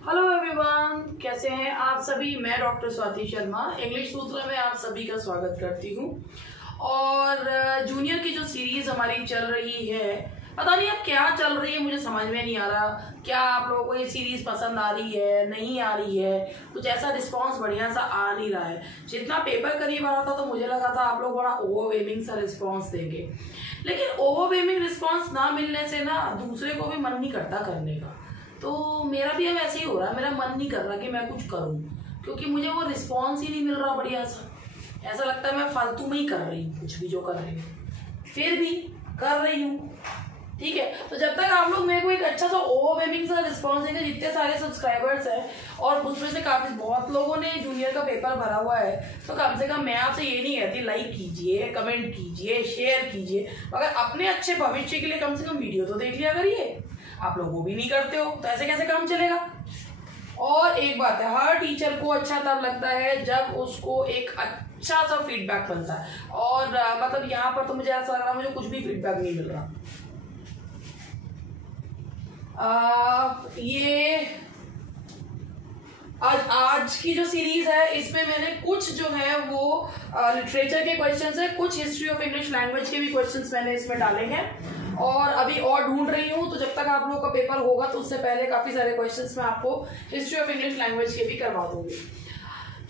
Hello everyone, कैसे हैं आप सभी। मैं डॉक्टर स्वाति शर्मा इंग्लिश सूत्र में आप सभी का स्वागत करती हूँ। और जूनियर की जो सीरीज हमारी चल रही है, पता नहीं अब क्या चल रही है, मुझे समझ में नहीं आ रहा। क्या आप लोगों को ये सीरीज पसंद आ रही है, नहीं आ रही है? कुछ ऐसा रिस्पांस बढ़िया सा आ नहीं रहा है। जितना पेपर करीब आ रहा था तो मुझे लगा था आप लोग बड़ा ओवरवेलमिंग सा रिस्पांस देंगे, लेकिन ओवरवेलमिंग रिस्पांस ना मिलने से ना दूसरे को भी मन नहीं करता करने का। तो मेरा भी अब ऐसे ही हो रहा है, मेरा मन नहीं कर रहा कि मैं कुछ करूं, क्योंकि मुझे वो रिस्पॉन्स ही नहीं मिल रहा बढ़िया सा। ऐसा लगता है मैं फालतू में ही कर रही हूँ कुछ भी जो कर रही हूँ, फिर भी कर रही हूँ। ठीक है, तो जब तक आप लोग मेरे को एक अच्छा सा ओवरवेलमिंग सा रिस्पॉन्स देंगे, जितने सारे सब्सक्राइबर्स हैं और उसमें से काफी बहुत लोगों ने जूनियर का पेपर भरा हुआ है, तो कम से कम मैं आपसे ये नहीं कहती लाइक कीजिए, कमेंट कीजिए, शेयर कीजिए, मगर अपने अच्छे भविष्य के लिए कम से कम वीडियो तो देख लिया करिए। आप लोग वो भी नहीं करते हो, तो ऐसे कैसे काम चलेगा। और एक बात है, हर टीचर को अच्छा तब लगता है जब उसको एक अच्छा सा फीडबैक मिलता है। और मतलब यहाँ पर तो मुझे ऐसा लग रहा है मुझे कुछ भी फीडबैक नहीं मिल रहा। ये आज की जो सीरीज है इसमें मैंने कुछ जो है वो लिटरेचर के क्वेश्चंस है, कुछ हिस्ट्री ऑफ इंग्लिश लैंग्वेज के भी क्वेश्चंस मैंने इसमें डाले हैं। और अभी और ढूंढ रही हूँ, तो जब तक आप लोगों का पेपर होगा तो उससे पहले काफी सारे क्वेश्चंस मैं आपको हिस्ट्री ऑफ इंग्लिश लैंग्वेज के भी करवा दूंगी।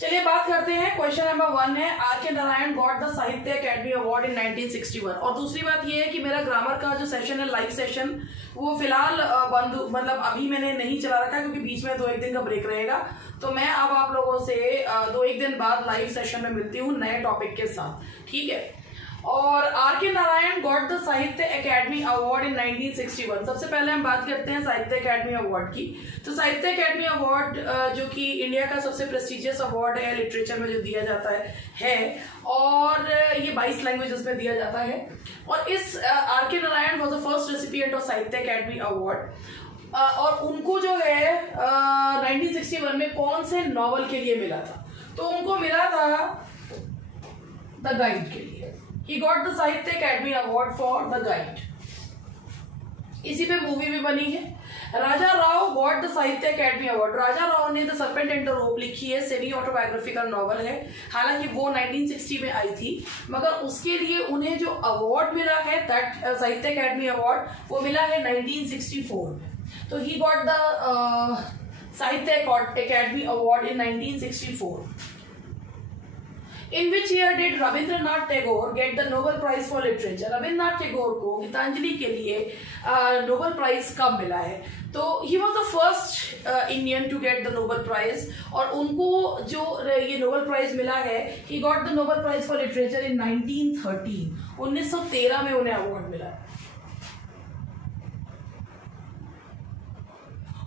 चलिए बात करते हैं। क्वेश्चन नंबर 1 है, आर के Narayan got the Sahitya Akademi award in 1961। और दूसरी बात ये है कि मेरा ग्रामर का जो सेशन है, लाइव सेशन, वो फिलहाल बंद, मतलब अभी मैंने नहीं चला रखा क्योंकि बीच में 2-1 दिन का ब्रेक रहेगा। तो मैं अब आप लोगों से 2-1 दिन बाद लाइव सेशन में मिलती हूँ नए टॉपिक के साथ, ठीक है। और आर के Narayan got the Sahitya Akademi award in 1961। सबसे पहले हम बात करते हैं साहित्य अकेडमी अवार्ड की। तो साहित्य अकेडमी अवार्ड जो कि इंडिया का सबसे प्रेस्टिजियस अवार्ड है लिटरेचर में, जो दिया जाता है और ये 22 लैंग्वेजेस में दिया जाता है। और इस आर के Narayan was the first recipient of साहित्य अकेडमी अवार्ड। और उनको जो है 1961 में कौन से नॉवल के लिए मिला था? तो उनको मिला था द गाइड के लिए। He got the Sahitya Akademi award for the Guide. इसी पे मूवी भी बनी है। Raja Rao got the Sahitya Akademi award. Raja Rao ने the Serpent and the Rope लिखी है, सेमी ऑटोबायोग्राफिकल नॉवल है। हालांकि वो 1960 में आई थी, मगर उसके लिए उन्हें जो अवार्ड मिला है, दैट साहित्य अकेडमी अवार्ड, वो मिला है 1964 में। तो he got the Sahitya Akademi award in 1964। In which year did Rabindranath Tagore get the Nobel Prize for Literature? Rabindranath Tagore को गीतांजलि के लिए नोबेल प्राइज कब मिला है? तो he was the first Indian to get the Nobel Prize। और उनको जो ये नोबेल प्राइज मिला है, he got the Nobel Prize for Literature in 1913। 1913 में उन्हें अवार्ड मिला।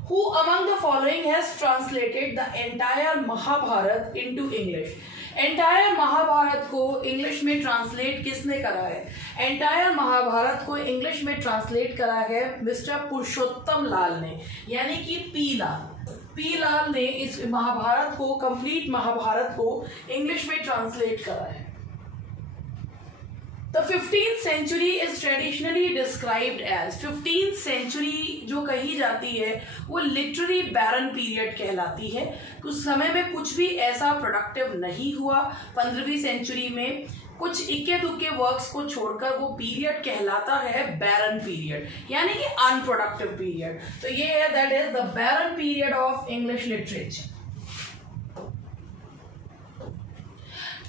Who among the following has translated the entire Mahabharata into English? Entire Mahabharat को इंग्लिश में ट्रांसलेट किसने करा है? एंटायर महाभारत को इंग्लिश में ट्रांसलेट करा है मिस्टर पुरुषोत्तम लाल ने, यानी कि पी लाल ने इस महाभारत को, कंप्लीट महाभारत को इंग्लिश में ट्रांसलेट करा है। The 15th century is traditionally described as, 15th century जो कही जाती है वो लिटरेरी बैरन पीरियड कहलाती है। कुछ समय में कुछ भी ऐसा प्रोडक्टिव नहीं हुआ। 15वीं सेंचुरी में कुछ इक्के दुक्के वर्क्स को छोड़कर वो पीरियड कहलाता है बैरन पीरियड, यानी कि अनप्रोडक्टिव पीरियड। तो ये है, that is the barren period of English literature.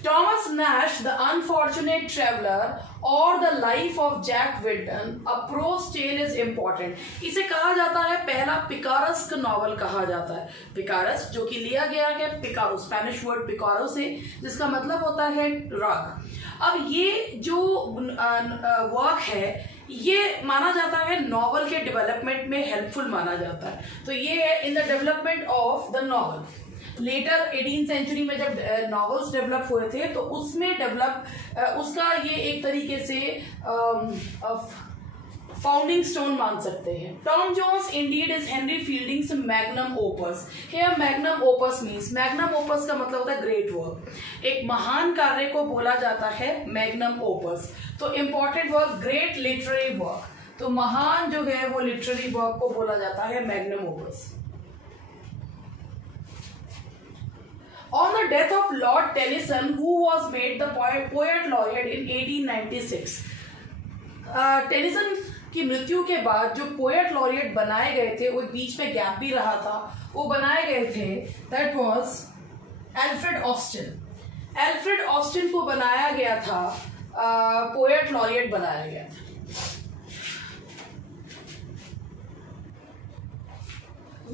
Thomas Nash, The Unfortunate Traveler और The Life of Jack Whitton, A Prose Tale is Important। इसे कहा जाता है पहला पिकारस का नॉवल कहा जाता है। पिकारस जो कि लिया गया है पिकारो, स्पेनिश वर्ड पिकारो से, जिसका मतलब होता है राग। अब ये जो वर्क है, ये माना जाता है नॉवल के डेवलपमेंट में हेल्पफुल माना जाता है। तो ये है in the development of the novel. Later 18th century में जब नॉवेल्स डेवलप हुए थे तो उसमें उसका ये एक तरीके से फाउंडिंग स्टोन मान सकते हैं। Tom Jones indeed is Henry Fielding's magnum opus. Here magnum opus means, magnum opus का मतलब होता है ग्रेट वर्क। एक महान कार्य को बोला जाता है मैग्नम ओपस। तो important work, great literary work. तो महान जो है वो लिटरेरी वर्क को बोला जाता है magnum opus. On the death of Lord Tennyson, who was made the poet laureate in 1896. Tennyson की मृत्यु के बाद जो पोएट लॉरिएट बनाए गए थे, वो बीच में गैप भी रहा था, वो बनाए गए थे, that was Alfred Austin. Alfred Austin को बनाया गया था, पोएट लॉरिएट बनाया गया था।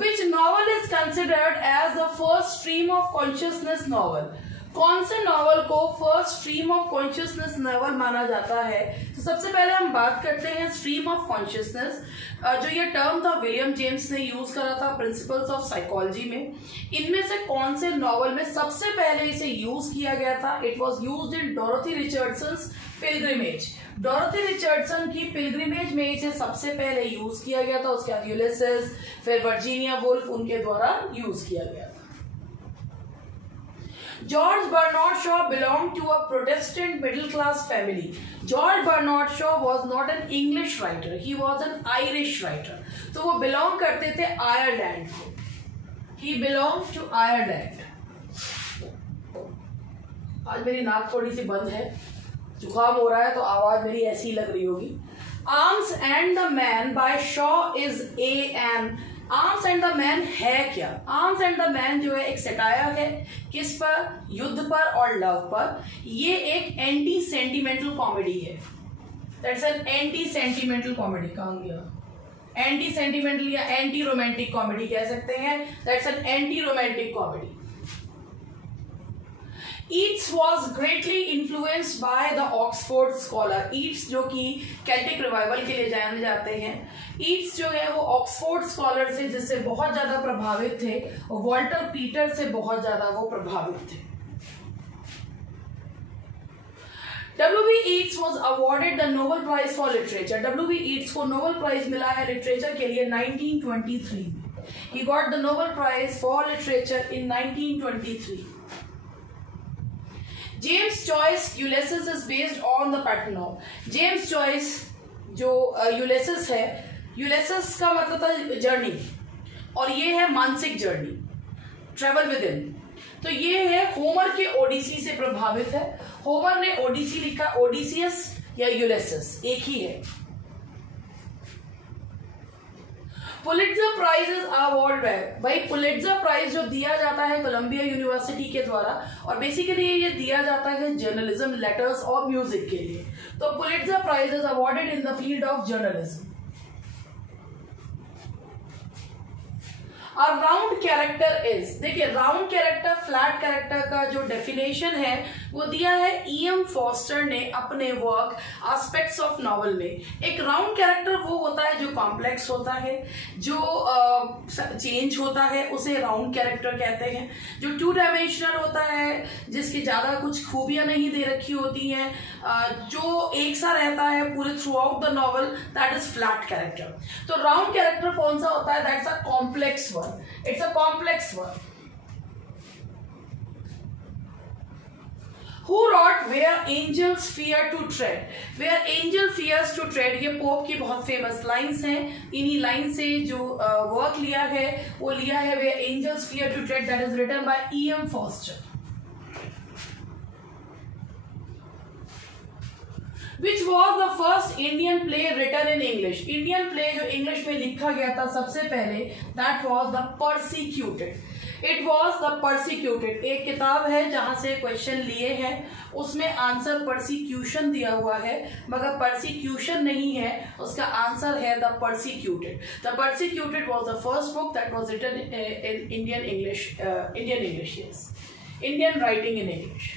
Which novel is considered as the first stream of consciousness novel? कौन से नॉवल को first stream of consciousness novel माना जाता है? तो सबसे पहले हम बात करते हैं स्ट्रीम ऑफ कॉन्शियसनेस। जो ये टर्म था विलियम जेम्स ने यूज करा था प्रिंसिपल्स ऑफ साइकोलॉजी में। इनमें से कौन से नॉवल में सबसे पहले इसे यूज किया गया था? It was used in Dorothy Richardson's Pilgrimage. Dorothy Richardson की पिलग्रिमेज में इसे सबसे पहले यूज किया गया था। उसके बाद यूलिसेस, फिर वर्जीनिया वुल्फ, उनके द्वारा यूज किया गया था। George Bernard Shaw belonged to a Protestant middle-class family. George Bernard Shaw was not an English writer; he was an Irish writer. तो वो belong करते थे आयरलैंड को। He belonged to Ireland. आज मेरी नाक थोड़ी सी बंद है, जुकाम हो रहा है, तो आवाज मेरी ऐसी लग रही होगी। Arms and the Man by Shaw is A.N. Arms and the man है क्या? आर्म्स एंड द मैन जो है एक सटायर है, किस पर? युद्ध पर और लव पर। ये एक एंटी सेंटिमेंटल कॉमेडी है। That's an anti sentimental comedy. कहाँ गया? एंटी सेंटिमेंटल या एंटी रोमांटिक कॉमेडी कह सकते हैं। That's an anti romantic comedy. Yeats was greatly influenced by the Oxford scholar. Yeats जो कि कैल्टिक रिवाइवल के लिए जाने जाते हैं, ईट्स जो है वो ऑक्सफोर्ड स्कॉलर से जिससे बहुत ज्यादा प्रभावित थे, वॉल्टर पीटर से बहुत ज्यादा वो प्रभावित थे। W.B. Yeats was awarded the Nobel Prize for Literature. W.B. Yeats को नोबेल प्राइज मिला है लिटरेचर के लिए 1923 में। He got the Nobel Prize for Literature in 1923. James Joyce Ulysses is based on the pattern of. James Joyce जो यूलिसेस है, यूलिसेस का मतलब था जर्नी, और ये है मानसिक जर्नी, ट्रेवल विद इन। तो ये है होमर के ओडिसी से प्रभावित है। होमर ने ओडिसी लिखा, ओडिसियस या यूलिसेस एक ही है। पुलिट्जर प्राइजेस अवार्ड है भाई, पुलिट्जर प्राइज जो दिया जाता है कोलंबिया यूनिवर्सिटी के द्वारा, और बेसिकली ये दिया जाता है जर्नलिज्म, लेटर्स और म्यूजिक के लिए। तो Pulitzer prize is awarded in the field of journalism. और राउंड कैरेक्टर इज, देखिए राउंड कैरेक्टर फ्लैट कैरेक्टर का जो डेफिनेशन है वो दिया है E.M. फॉस्टर ने अपने वर्क एस्पेक्ट्स ऑफ नॉवल में। एक राउंड कैरेक्टर वो होता है जो कॉम्प्लेक्स होता है, जो चेंज होता है, उसे राउंड कैरेक्टर कहते हैं। जो टू डायमेंशनल होता है, जिसकी ज्यादा कुछ खूबियां नहीं दे रखी होती हैं, जो एक सा रहता है पूरे through out the novel, that is flat character. तो राउंड कैरेक्टर कौन सा होता है? That's a complex one. It's a complex one. Who wrote Where Angels Fear to Tread? Where Angel Fears to Tread, ये पोप की बहुत famous lines हैं। इन्हीं लाइन से जो वर्क लिया है वो लिया है Where Angels Fear to Tread, that is written by E.M. Foster. Which was the first Indian play written in English? Indian play जो इंग्लिश में लिखा गया था सबसे पहले, that was the Persecuted. It was the Persecuted. एक किताब है जहां से क्वेश्चन लिए हैं, उसमें आंसर परसिक्यूशन दिया हुआ है, मगर परसिक्यूशन नहीं है, उसका आंसर है the Persecuted. The Persecuted was the first book that was written in Indian English. Yes, Indian writing in English.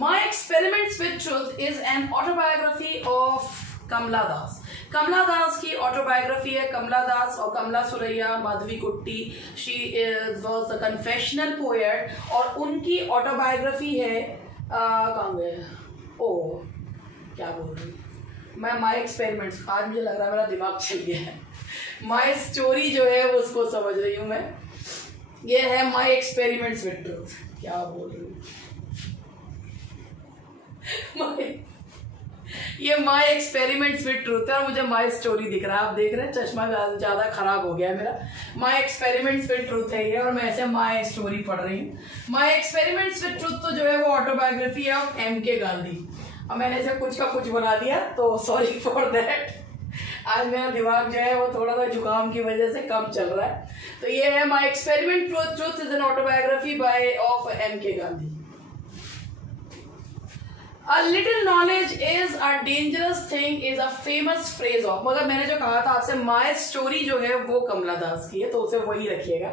My Experiments with Truth is an autobiography of कमला दास। कमला दास की autobiography है। कमला दास और कमला सुरैया, माधवी कुट्टी, she was the confessional poet, और उनकी autobiography है कहाँ गए? ओ क्या बोल रही मैं, माय एक्सपेरिमेंट्स। आज मुझे लग रहा है मेरा दिमाग चल गया है। माय स्टोरी जो है उसको समझ रही हूँ मैं। ये है माय एक्सपेरिमेंट्स विद ट्रूथ। क्या बोल रही हूँ ये माई एक्सपेरिमेंट्स विद ट्रूथ है और मुझे माई स्टोरी दिख रहा है। आप देख रहे हैं चश्मा ज्यादा खराब हो गया है मेरा। माई एक्सपेरिमेंट्स विद ट्रूथ है ये और मैं ऐसे माई स्टोरी पढ़ रही हूँ। माई एक्सपेरिमेंट्स विद ट्रूथ तो जो है वो ऑटोबायोग्राफी है ऑफ M.K. गांधी। अब मैंने इसे कुछ का कुछ बना दिया तो सॉरी फॉर दैट। आज मेरा दिमाग जो है वो थोड़ा सा जुकाम की वजह से कम चल रहा है। तो ये है my experiment with truth is an autobiography by of M.K. Gandhi. A little knowledge is a dangerous thing is a famous phrase of, मगर मैंने जो कहा था आपसे माई स्टोरी जो है वो कमला दास की है तो उसे वही रखिएगा।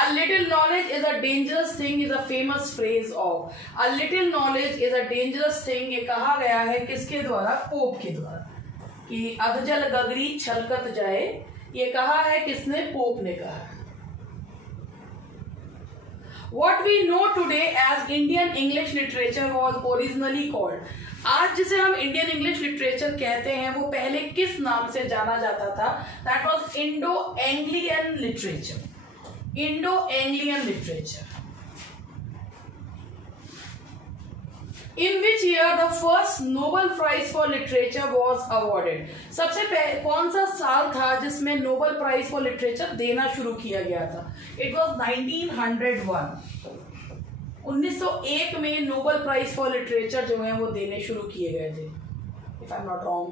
A little knowledge is a dangerous thing is a famous phrase of. A little knowledge is a dangerous thing ये कहा गया है किसके द्वारा? पोप के द्वारा, कि अधजल गगरी छलकत जाए, ये कहा है किसने? पोप ने कहा। What we know today as Indian English literature was originally called. आज जिसे हम इंडियन इंग्लिश लिटरेचर कहते हैं वो पहले किस नाम से जाना जाता था? That was Indo-Anglian literature. Indo-Anglian literature. In which year the first Nobel Prize for Literature was awarded? सबसे पहले कौन सा साल था जिसमें नोबेल प्राइज फॉर लिटरेचर देना शुरू किया गया था? It was 1901. 1901 में नोबेल प्राइज फॉर लिटरेचर जो है वो देने शुरू किए गए थे। If I'm not wrong,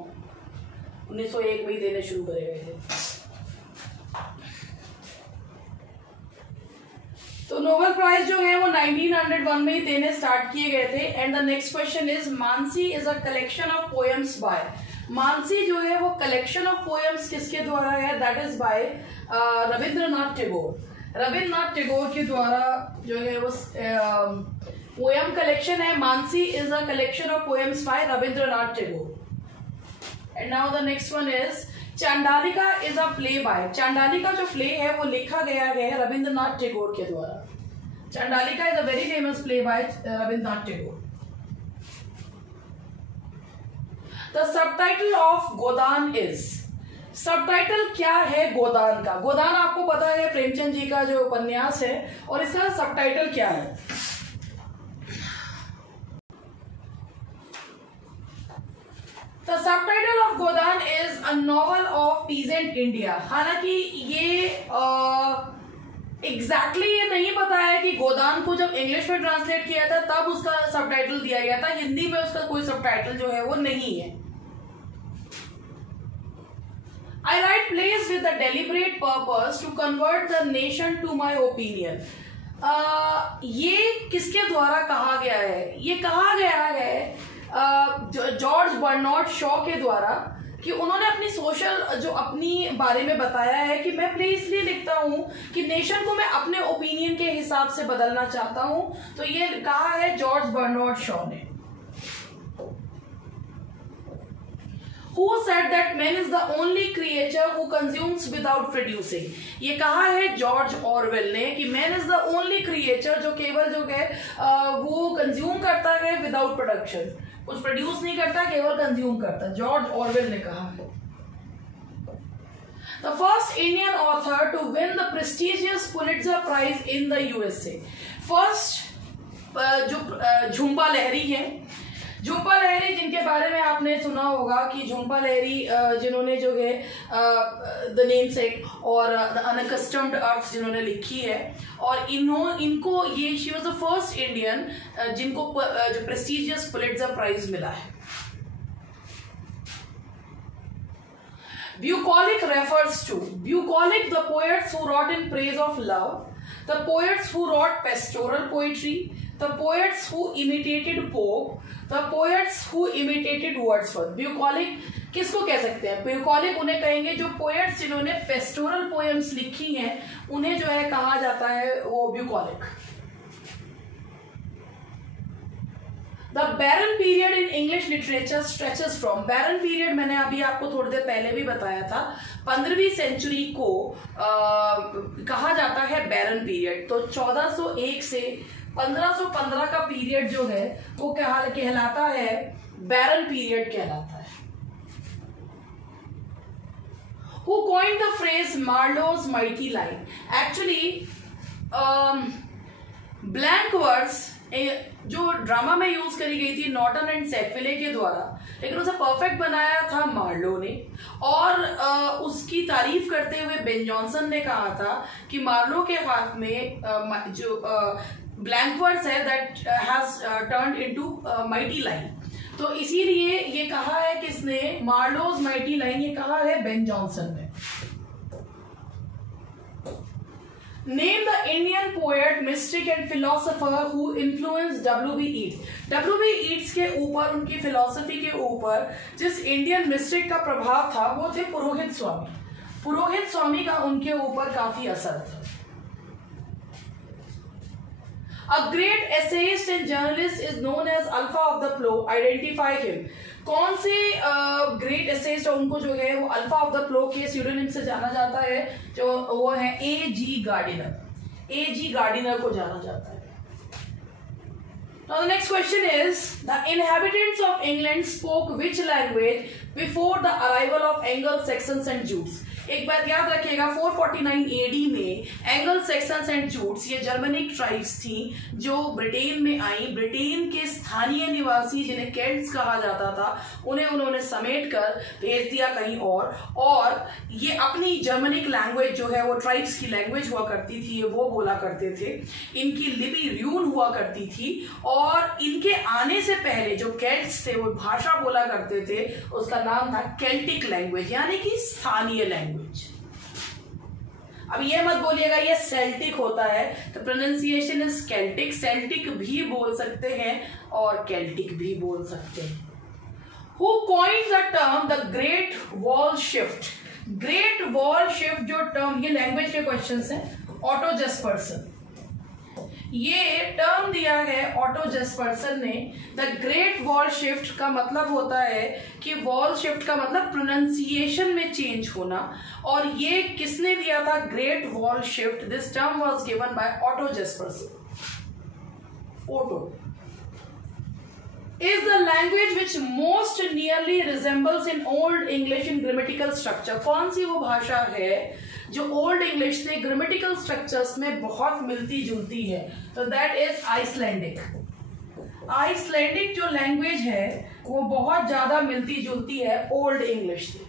1901 में ही देने शुरू करे गए थे। तो नोबेल प्राइज जो है वो 1901 में ही देने स्टार्ट किए गए थे। And the next question is Manasi is a collection of poems by. Manasi जो है वो कलेक्शन ऑफ पोएम्स किसके द्वारा है? That is by Rabindranath Tagore. Rabindranath Tagore के द्वारा जो है वो पोएम कलेक्शन है। Manasi is a collection of poems by Rabindranath Tagore. And now the next one is Chandalika is a play by. Chandalika जो प्ले है वो लिखा गया है रविंद्रनाथ टैगोर के द्वारा। Chandalika is a very famous play by Rabindranath Tagore. The subtitle of Godan is. Subtitle क्या है गोदान का? गोदान आपको पता है प्रेमचंद जी का जो उपन्यास है और इसका सबटाइटल क्या है? The subtitle of Godan is a novel of peasant India. हालांकि ये exactly ये नहीं पता है कि गोदान को जब इंग्लिश में ट्रांसलेट किया था तब उसका सबटाइटल दिया गया था। हिंदी में उसका कोई सबटाइटल जो है वो नहीं है। I write plays with the deliberate purpose to convert the nation to my opinion. ये किसके द्वारा कहा गया है? ये कहा गया है जॉर्ज बर्नार्ड शॉ के द्वारा, कि उन्होंने अपनी सोशल जो अपनी बारे में बताया है कि मैं प्ले इसलिए लिखता हूं कि नेशन को मैं अपने ओपिनियन के हिसाब से बदलना चाहता हूं। तो ये कहा है जॉर्ज बर्नार्ड शॉ ने। Who said that man is the only creature who consumes without producing? ये कहा है जॉर्ज ऑरवेल ने कि man is the only creature जो केवल जो है वो कंज्यूम करता है विदाउट प्रोडक्शन, कुछ प्रोड्यूस नहीं करता, केवल कंज्यूम करता। जॉर्ज ऑरवेल ने कहा है। The first Indian author to win the prestigious Pulitzer Prize in the USA. First जो झुम्पा लहरी है, झुम्पा लहरी जिनके बारे में आपने सुना होगा कि झुम्पा लहरी जिन्होंने जो है द नेमसेक और द अनकस्टम्ड अर्थ जिन्होंने लिखी है, और इनको ये she was the first Indian जिनको जो प्रेस्टिजियस पुलिट्जर प्राइज मिला है। Bucolic refers to bucolic the poets who wrote in praise of love, the poets who wrote pastoral poetry, the poets who imitated Pope, the poets who imitated Wordsworth. Bucolic किसको कह सकते हैं? Bucolic उन्हें कहेंगे जो poets जिन्होंने pastoral poems लिखी हैं उन्हें जो है कहा जाता है वो bucolic. The barren period in English literature stretches from, barren period मैंने अभी आपको थोड़ी देर पहले भी बताया था, 15वीं सेंचुरी को कहा जाता है barren period। तो 1401 से 1515 का पीरियड जो है वो कहलाता है barren period कहलाता है। Who coined the phrase Marlowe's mighty line? Actually, blank verse जो ड्रामा में यूज करी गई थी नॉर्टन एंड सैकविले के द्वारा, लेकिन उसे परफेक्ट बनाया था मार्लो ने। और उसकी तारीफ करते हुए बेन जॉनसन ने कहा था कि मार्लो के हाथ में जो ब्लैंक वर्ड्स है that has turned into mighty line. तो इसीलिए ये कहा है किसने, मार्लोज माइटी लाइन, ये कहा है बेन जॉनसन ने। Name the Indian poet, mystic and philosopher who influenced W.B. Yeats. W.B. Yeats के ऊपर, उनकी फिलोसफी के ऊपर जिस इंडियन मिस्टिक का प्रभाव था वो थे पुरोहित स्वामी। पुरोहित स्वामी का उनके ऊपर काफी असर था। A great essayist and journalist is known as Alpha of the Plough. Identify him. कौन से ग्रेट एसेइस्ट उनको जो है वो अल्फा ऑफ द प्लो के स्यूडोनिम से जाना जाता है, जो वो है A.G. गार्डिनर। A.G. गार्डिनर को जाना जाता है। Now the next question is, the inhabitants of England spoke which language before the arrival of Anglo-Saxons and Jutes? एक बात याद रखिएगा, 449 AD में एंगल सेक्सन्स एंड जूट्स, ये जर्मनिक ट्राइब्स थी जो ब्रिटेन में आई। ब्रिटेन के स्थानीय निवासी जिन्हें केल्ट्स कहा जाता था, उन्हें उन्होंने समेट कर भेज दिया कहीं और ये अपनी जर्मनिक लैंग्वेज जो है वो ट्राइब्स की लैंग्वेज हुआ करती थी, वो बोला करते थे। इनकी लिपि र्यून हुआ करती थी और इनके आने से पहले जो केल्ट्स थे वो भाषा बोला करते थे, उसका नाम था केल्टिक लैंग्वेज, यानी कि स्थानीय लैंग्वेज। अब ये मत बोलिएगा ये सेल्टिक होता है, तो प्रोनाउंसिएशन इज केल्टिक। सेल्टिक भी बोल सकते हैं और केल्टिक भी बोल सकते हैं। Who coined the term the Great Wall Shift? Great vowel shift जो टर्म, ये लैंग्वेज के क्वेश्चंस हैं। ऑटो जेस्पर्सन, ये टर्म दिया है ऑटो जेस्पर्सन ने। द ग्रेट वॉल शिफ्ट का मतलब होता है कि वॉल शिफ्ट का मतलब प्रोनाउंसिएशन में चेंज होना, और ये किसने दिया था, great vowel shift. This term was given by Otto Jespersen. Otto is the language which most nearly resembles in Old English in grammatical structure। कौन सी वो भाषा है जो ओल्ड इंग्लिश से ग्रामेटिकल स्ट्रक्चर्स में बहुत मिलती जुलती है? तो दैट इज आइसलैंडिक। आइसलैंडिक जो लैंग्वेज है वो बहुत ज्यादा मिलती जुलती है ओल्ड इंग्लिश से।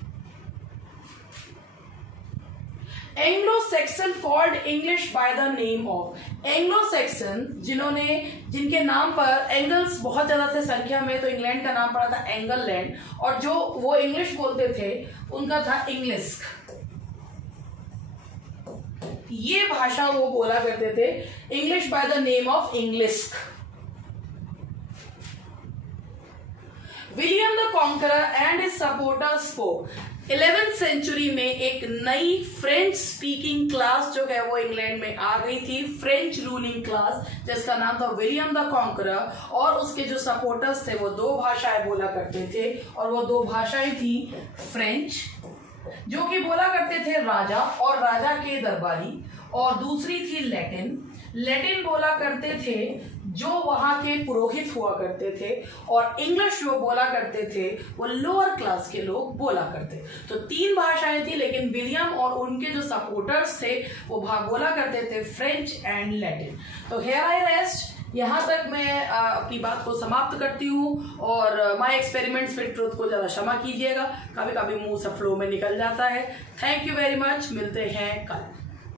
Anglo section called English by the name of. Anglo section जिनके नाम पर एंगल्स बहुत ज्यादा थे संख्या में, तो इंग्लैंड का नाम पड़ा था एंगललैंड, और जो वो इंग्लिश बोलते थे उनका था इंग्लिस्क। ये भाषा वो बोला करते थे, English by the name of Englisc. William the Conqueror and his supporters spoke. 11th century में एक नई फ्रेंच स्पीकिंग क्लास जो है वो इंग्लैंड में आ गई थी, फ्रेंच रूलिंग क्लास, जिसका नाम था विलियम द कॉन्करर, और उसके जो सपोर्टर्स थे वो दो भाषाएं बोला करते थे, और वो दो भाषाएं थी फ्रेंच जो कि बोला करते थे राजा और राजा के दरबारी, और दूसरी थी लैटिन। लैटिन बोला करते थे जो वहां के पुरोहित हुआ करते थे, और इंग्लिश जो बोला करते थे वो लोअर क्लास के लोग बोला करते। तो तीन भाषाएं थी, लेकिन विलियम और उनके जो सपोर्टर्स थे वो बोला करते थे फ्रेंच एंड लैटिन। तो हियर आई रेस्ट। यहाँ तक मैं अपनी बात को समाप्त करती हूँ, और माय एक्सपेरिमेंट्स विद ट्रुथ को जरा क्षमा कीजिएगा, कभी कभी मुंह से फ्लो में निकल जाता है। थैंक यू वेरी मच, मिलते हैं कल।